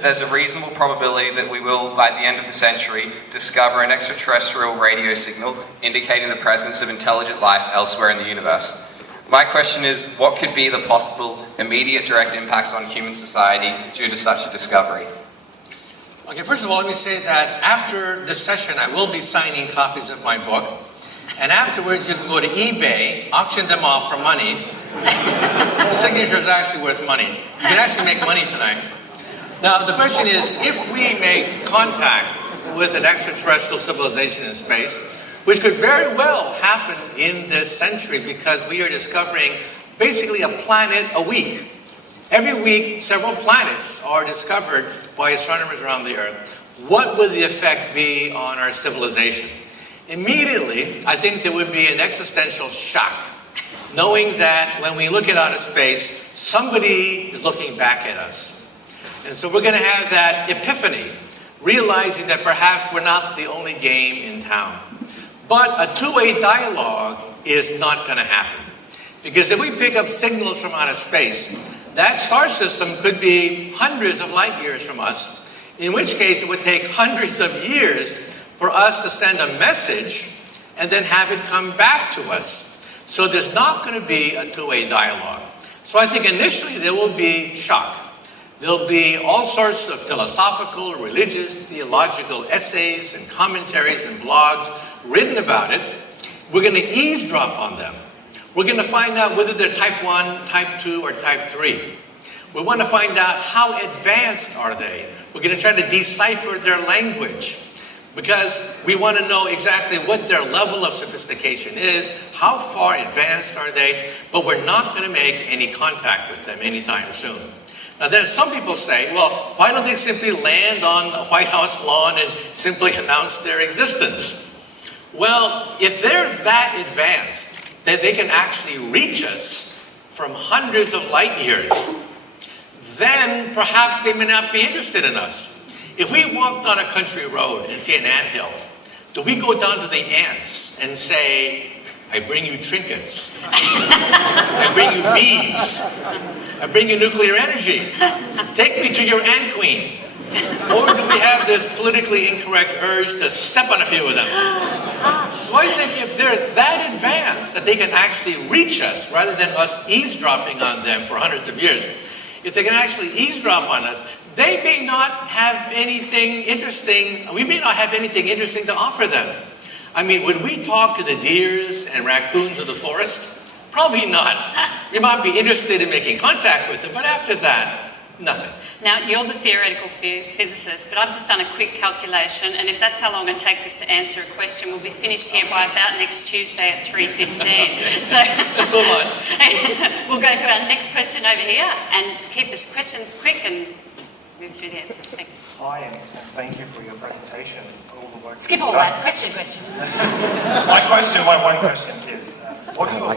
There's a reasonable probability that we will, by the end of the century, discover an extraterrestrial radio signal indicating the presence of intelligent life elsewhere in the universe. My question is, what could be the possible immediate direct impacts on human society due to such a discovery? Okay, first of all, let me say that after this session, I will be signing copies of my book. And afterwards, you can go to eBay, auction them off for money. The signature is actually worth money. You can actually make money tonight. Now, the question is, if we make contact with an extraterrestrial civilization in space, which could very well happen in this century because we are discovering basically a planet a week. Every week, several planets are discovered by astronomers around the Earth. What would the effect be on our civilization? Immediately, I think there would be an existential shock, knowing that when we look at outer space, somebody is looking back at us. And so we're going to have that epiphany, realizing that perhaps we're not the only game in town. But a two-way dialogue is not going to happen. Because if we pick up signals from outer space, that star system could be hundreds of light years from us, in which case it would take hundreds of years for us to send a message and then have it come back to us. So there's not going to be a two-way dialogue. So I think initially there will be shock. There'll be all sorts of philosophical, religious, theological essays and commentaries and blogs written about it. We're going to eavesdrop on them. We're going to find out whether they're type 1, type 2, or type 3. We want to find out how advanced are they. We're going to try to decipher their language because we want to know exactly what their level of sophistication is, how far advanced are they, but we're not going to make any contact with them anytime soon. Now then some people say, well, why don't they simply land on the White House lawn and simply announce their existence? Well, if they're that advanced, that they can actually reach us from hundreds of light years, then perhaps they may not be interested in us. If we walked on a country road and see an anthill, do we go down to the ants and say, I bring you trinkets, I bring you beads, I bring you nuclear energy, take me to your ant queen? Or do we have this politically incorrect urge to step on a few of them? So I think if they're that advanced that they can actually reach us rather than us eavesdropping on them for hundreds of years, if they can actually eavesdrop on us, they may not have anything interesting, we may not have anything interesting to offer them. I mean, would we talk to the deers and raccoons of the forest? Probably not. We might be interested in making contact with them, but after that, nothing. Now, you're the theoretical physicist, but I've just done a quick calculation, and if that's how long it takes us to answer a question, we'll be finished here by about next Tuesday at 3:15. So let's move on. We'll go to our next question over here, and keep the questions quick and move through the answers. Thank you. Hi, and thank you for your presentation. All the work Skip all that. Question. My question, one question is, what are your